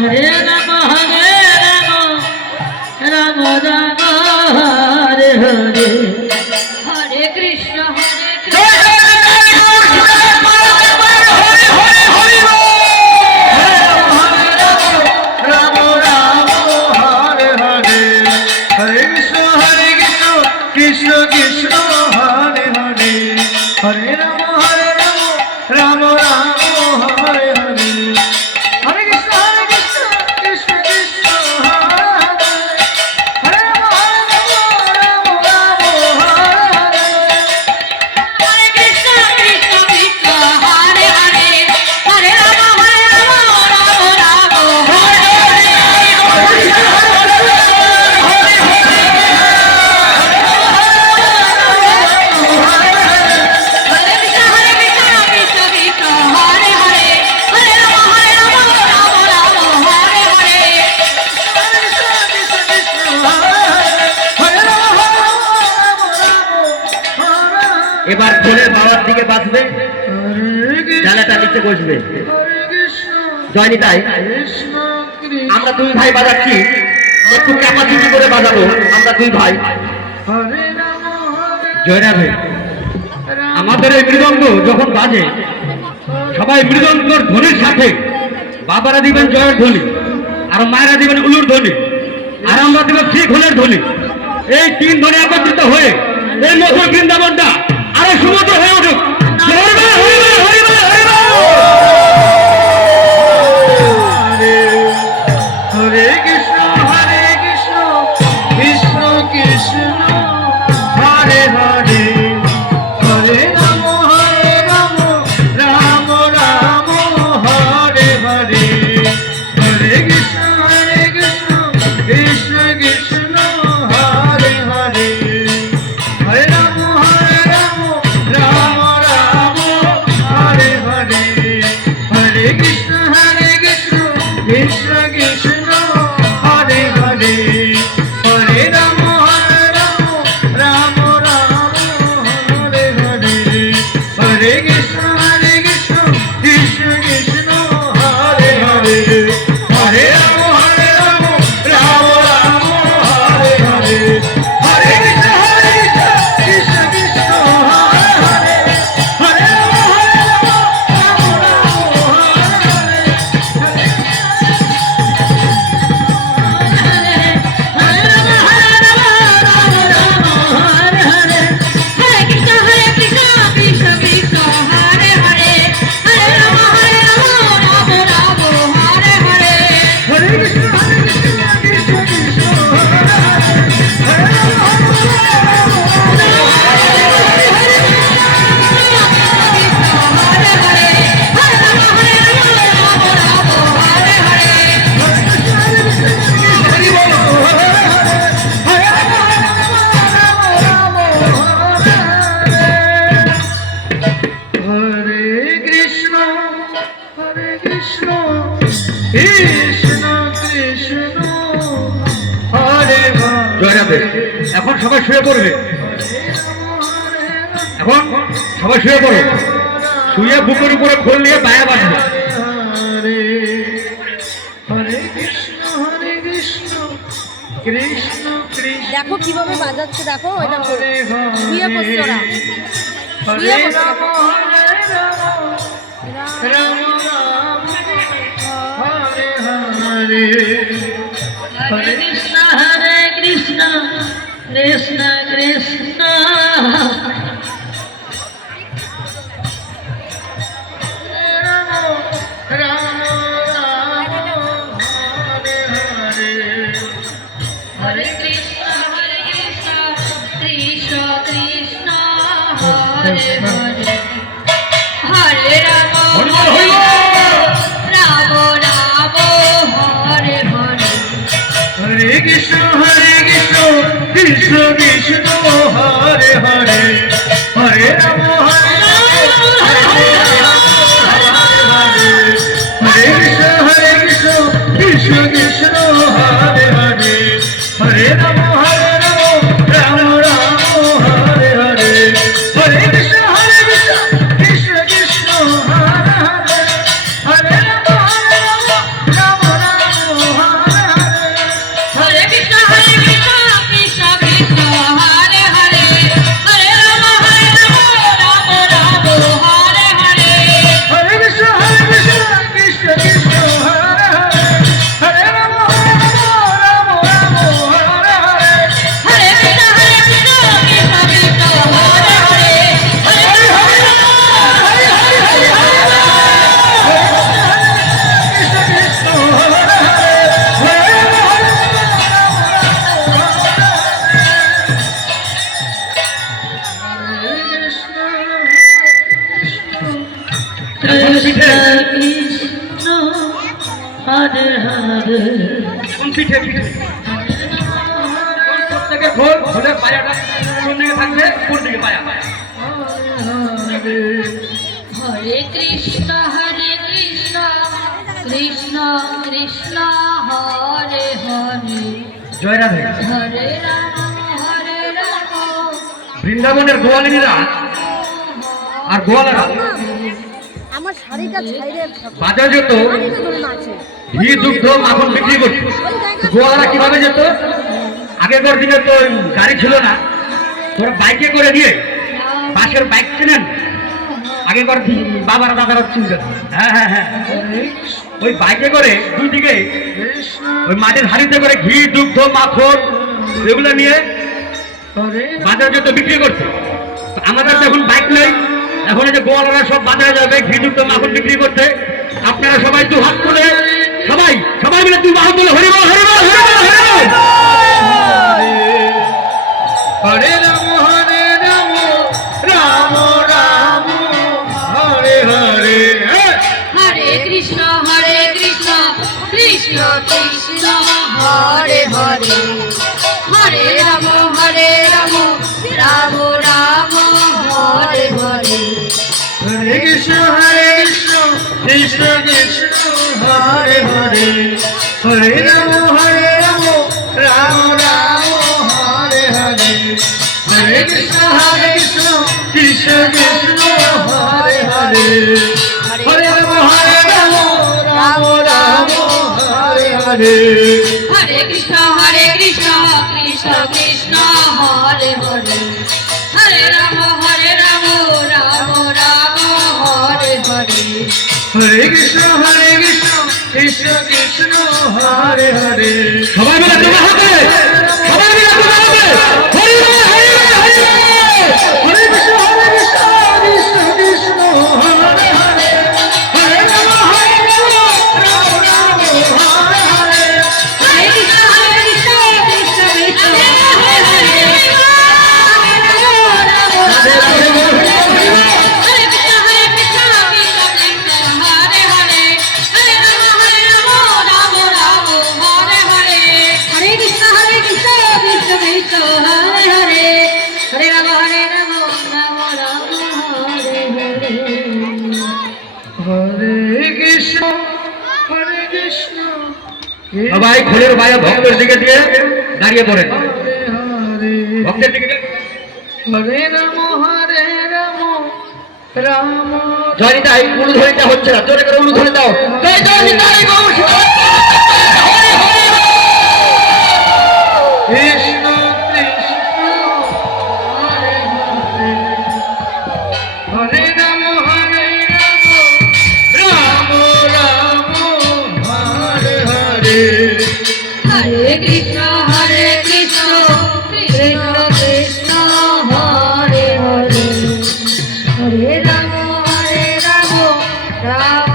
হরে রাম রাম রাম হরে হরে হরে কৃষ্ণ এবার ঢোলের বাবার দিকে বাজবে, ডালাটা নিচে বসবে। জয়নি তাই আমরা দুই ভাই বাজাচ্ছি, একটু ক্যাপাসিটি করে বাজাবো আমরা দুই ভাই। জয়রা ভাই, আমাদের এই মৃদঙ্গ যখন বাজে সবাই মৃদঙ্গর ধ্বনির সাথে বাবারা দিবেন জয়ের ধ্বনি, আর মায়েরা দিবেন উলুর ধ্বনি, আর আমরা দিবেন শ্রী ঘোলের ধ্বনি। এই তিন ধ্বনি একত্রিত হয়ে এই মধুর বৃন্দাবনটা আরো সুমধুর হয়ে উঠুক। হরে কৃষ্ণ কৃষ্ণ কৃষ্ণ হরে হরে হরে রাম রাম রাম হরে হরে হরে কৃষ্ণ কৃষ্ণ কৃষ্ণ হরে হরে হরে রাম রাম রাম হরে হরে হরে কৃষ্ণ কৃষ্ণ কৃষ্ণ হরে হরে হরে রাম রাম রাম হরে হরে হরে কৃষ্ণ কৃষ্ণ কৃষ্ণ হরে হরে হরে রাম রাম রাম হরে হরে হরে কৃষ্ণ কৃষ্ণ কৃষ্ণ হরে হরে হরে রাম এখন সবাই শুয়ে পড়বে, এখন সবাই শুয়ে পড়ে, শুয়ে বুকের উপরে খোল নিয়ে পায়ে বাঁধবে। দেখো কিভাবে বাজাচ্ছে, দেখো এটা শুয়ে পড়ছে ওরা, শুয়ে পড়ছে। হরে কৃষ্ণ কৃষ্ণ কৃষ্ণ রাম হরে হরে হরে কৃষ্ণ কৃষ্ণ কৃষ্ণ হরে হরে হরে রাম রাম রাম হরে হরে হরে কৃষ্ণ কৃষ্ণ কৃষ্ণ হরে হরে হরে রাম হরে কৃষ্ণ কৃষ্ণ কৃষ্ণ হরে হরে হরে রাম রাম রাম হরে হরে হরে কৃষ্ণ কৃষ্ণ কৃষ্ণ হরে হরে হরে রাম রাম রাম পিঠে কৃষ্ণ হরে হরে কোন পিঠে পিঠে প্রত্যেকে খোল খোলের পায়াটা কোন দিকে থাকবে কোন দিকে পায়া হরে কৃষ্ণ কৃষ্ণ কৃষ্ণ হরে হরে জয় রাধে। হরে রাম বৃন্দাবনের গোয়ালিনীরা আর গোয়ালারা আমার শাড়িটা ছাইরে বাজার যেত আছে ঘি দুগ্ধ মাখন বিক্রি করত। গোয়ালারা কিভাবে যেত? আগেকার দিনে তো গাড়ি ছিল না, তোরা বাইকে করে দিয়ে বাসের বাইক কিনেন আগেকার বাবারা দাদারা চিনতেন। হ্যাঁ হ্যাঁ হ্যাঁ, ওই বাইকে করে দুই দিকে ওই মাটির হাড়িতে করে ঘি দুগ্ধ মাখন এগুলো নিয়ে বাজারে যেত বিক্রি করতে। তো আমাদের তো এখন বাইক নেই, এখন এই যে গোয়ালারা সব বাজারে যাবে ঘি দুগ্ধ মাখন বিক্রি করতে। আপনারা সবাই দু হাত তুলে সবাই সবাই মিলে দু হাত তুলে হরি বল হরি বল হরি বল হরি বল। হরে রাম রাম রাম হরে হরে। হরে কৃষ্ণ কৃষ্ণ কৃষ্ণ হরে হরে হরে রাম রাম রাম হরে হরে হরে কৃষ্ণ কৃষ্ণ কৃষ্ণ হরে হরে হরে রাম রাম রাম হরে হরে হরে কৃষ্ণ কৃষ্ণ কৃষ্ণ হরে হরে হরে রাম রাম রাম হরে হরে হরে কৃষ্ণ কৃষ্ণ কৃষ্ণ হরে হরে হরে রাম রাম রাম হরে হরে হরে কৃষ্ণ কৃষ্ণ কৃষ্ণ হরে হরে। সবাই মিলে তোমার হাতে সবাই মিলে তোমার হাতে হরি বল হরি বল হরি বল। হরে কৃষ্ণ কৃষ্ণ কৃষ্ণ হরে হরে হরে রাম রাম রাম হরে হরে হরে কৃষ্ণ কৃষ্ণ কৃষ্ণ হরে হরে রাধে রাধে বল হরি বল হরি বল। হরে কৃষ্ণ কৃষ্ণ কৃষ্ণ হরে হরে হরে রাম রাম রাম হরে হরে হরে কৃষ্ণ কৃষ্ণ কৃষ্ণ হরে হরে হরে রাম রাম রাম হরে হরে হরে কৃষ্ণ সবাই খোলের বাইরে ভক্তের দিকে দিয়ে দাঁড়িয়ে পড়েন। ভক্তের দিকে হরে রাম রাম জয়নিতাই অনুধ্বনিতা হচ্ছে না, জোরে করে অনুধ্বনি দাও। জয় জয় নিতাই গৌর কৃষ্ণ কৃষ্ণ হরে হরে হরে রাম রাম রাম হরে হরে হরে কৃষ্ণ কৃষ্ণ কৃষ্ণ হরে হরে হরে রাম রাম